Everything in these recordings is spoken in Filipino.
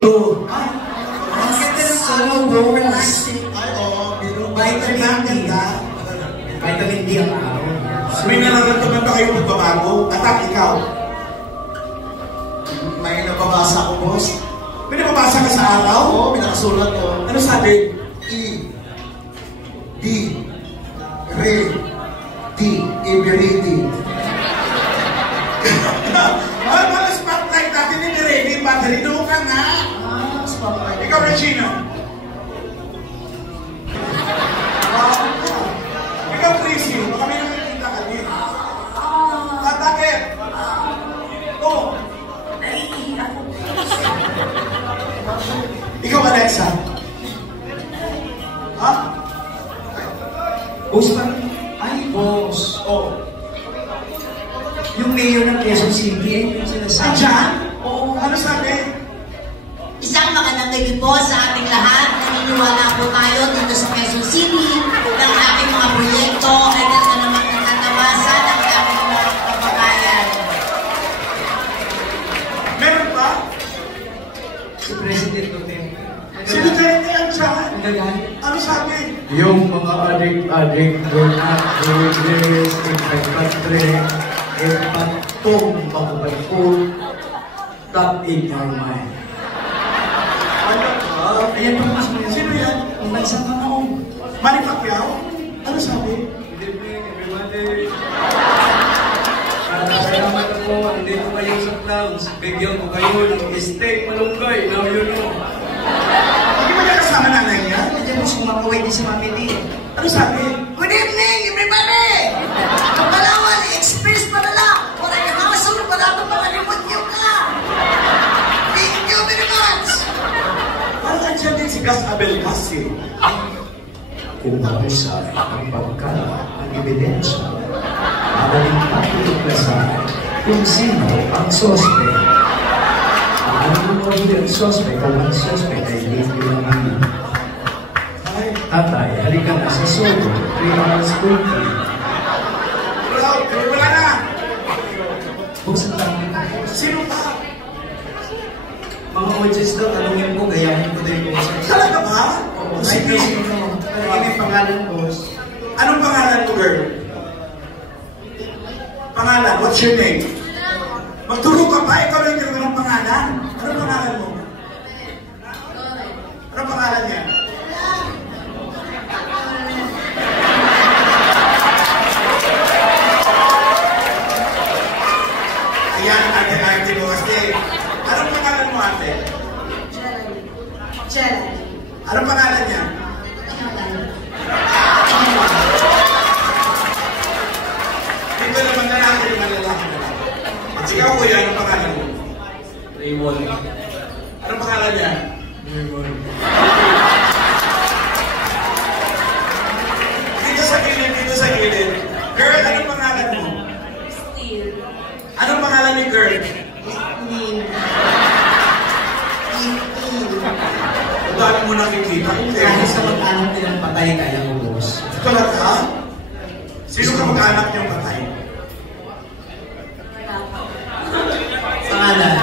Ay, ang ganda ng so relaxing. Ay, oo. Vitamin D. Vitamin D ang araw. May nararamdaman ba kayo magbabago? Atak, ikaw. May nababasa ko, boss. May nababasa ka sa araw? Oo, may nakasulat ko. Ano sabi? E. D. Re. D. Ibiriti. Ay, mga spotlight natin ni Ready. Patalino ka nga. Spotlight. Ikaw, Regina. Ikaw, Tracy. Baka may nakikita ka din. Bakit? Oo. Naiiyak ako. Ikaw, Alexa. Ha? Boss pa. Ay, boss. Oo. Yung mayor ng Quezon City, yung sinasabi. Andiyan? Oo. Ano sabi? Isang magandang gabi po sa ating lahat. Naniniwala po tayo dito sa Quezon City ng ating mga proyekto ay talaga naman natatawasan ang ating mga kababayan. Meron pa? Si President Duterte. Si Duterte andiyan? Nagagalit. Ano sabi? Yung mga adik-adik will not do this in my country. Ipatong makapagpul that in your mind. Ano ba? Ayan pa mas mo. Sino yan? Ang bansang kamaong. Manny Pacquiao? Ano sabi? Good evening, everybody. Salamat po. Andito kayo sa clouds. Bigyan ko kayo ng steak malunggay. Now you know. Hindi ba niya kasama nanay niya? Nandiyan mo sumakaway din si Mami D. Ano sabi? Good evening, everybody! Ang Palawan Express pa na lang! Wala yung household, wala ito mga limot niyo ka! Thank you very much! Parang andiyan din si Gus Abelcasi. Kung mahusay ang pagkala ng ebidensya, madaling matutuklasan kung sino ang sospek. Ang mga ang sospek o ang sospek ay hindi lang Atay, halika na sa Sogo, criminal school team. Wala na! Boss, ang dami na. Sino pa? Mga audience daw, tanongin ko, gayahin ko din yung boss. Talaga ba? Oo, kahit na sino. Talaga may pangalan, boss. Anong pangalan mo, girl? Pangalan? What's your name? Magturo ka pa? Ikaw lang yung ng pangalan. Anong pangalan mo? Anong pangalan niya? Ayan, ate-ate mo kasi. Anong pangalan mo, ate? Gerald. Anong pangalan niya? Dito naman na natin yung malalaki na lang. At ikaw, kuya, anong pangalan mo? Raymond. Anong pangalan niya? Raymond. Dito sa gilid, dito sa gilid. Girl, anong pangalan mo? Steve. Anong pangalan ni girl? Name. Ang dami mo nakikita. Kahit sa mag-anak nilang patay, kaya mo, boss. Talaga? Sino ka mag-anak niyong patay? Pangalan?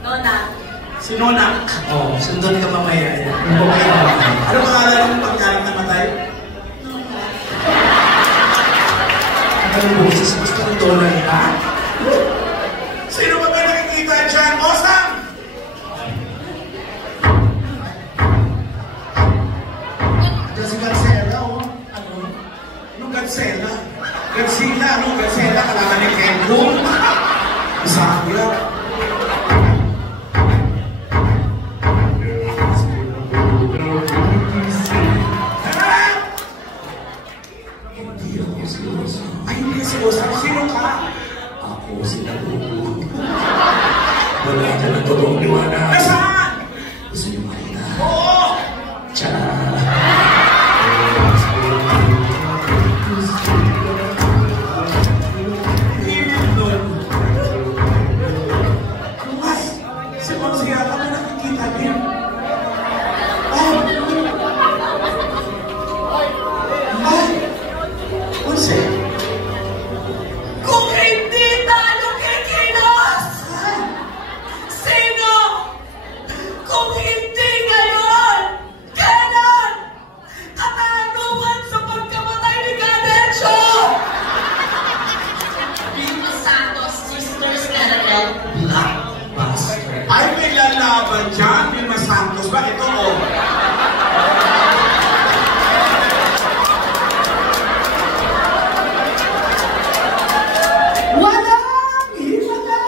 Nona. Si Nona. Oo, sundon ka mamaya. Yung buhay na. Anong pangalan ng pagkanak na patay? Ang boses, gusto ng dollar, ha? Sino ba nakikita dyan? Osam! Diyan si Garcela, oh. Ano? Anong Godzilla? Godzilla? Anong Godzilla? Kalaman ni Kenko? Isakya. Hindi ako seryoso. Ay, hindi si Osam. Sino ka? Ako si Tabuko. Wala ka na totoong liwanag. Nasaan? Gusto niyo makita? Oo! Lumas! Si Monsi yata na nakikita din. Oh! Ay! Monsi! Kung hindi tayo kikilos! Sino ba dyan? Vilma Santos ba? Ito, oh. Walang himala!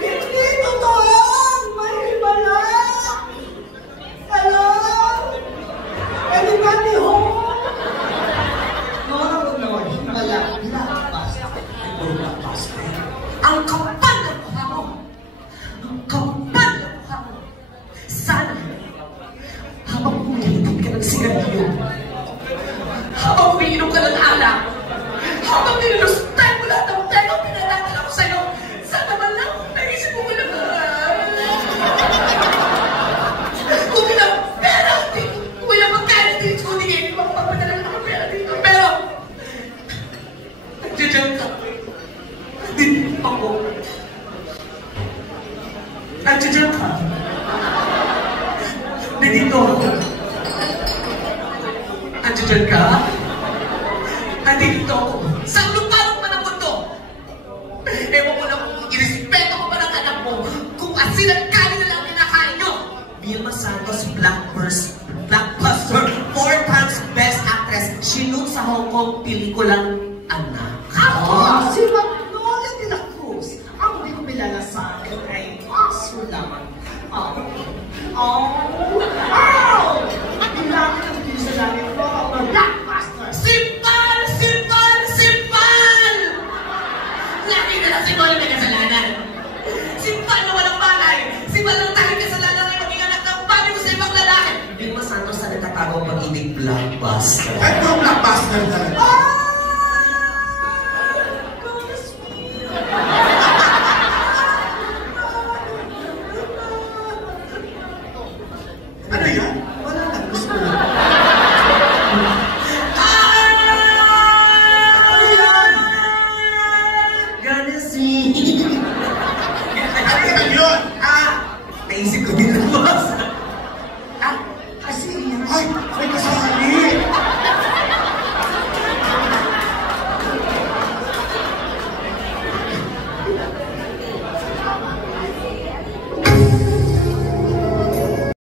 Hindi totoong may himala! Hello? Anybody home? No, himala. Ang kapal ng mukha mo! Ang kapal ng mukha mo! Sana, habang umiinom ka ng sigarilyo, habang umiinom ka ng alak, habang nilulustay mo lahat ng pera pinadadala ko sa'yo, sana man lang naisip mo na kung ilang pera, kung ilang magkano dito, hindi magpapadala ng mga pera dito, pero nagdadyan ka. Hindi ako. Nagdadyan ka. Nandito ako. Nagdadyan ka. Nandito ako. Sa luparong man ang mundo. Ewan ko lang kung irespeto ko pa ng anak mo. Kung asin at kanin na lang kinakain nyo. Vilma Santos, blockbuster, 4 times best actress. Sinun sa Hong Kong pelikulang Anak. Ako, si Magnolia de la Cruz. Ang hindi ko bilala sa akin ay aso lamang. Oh,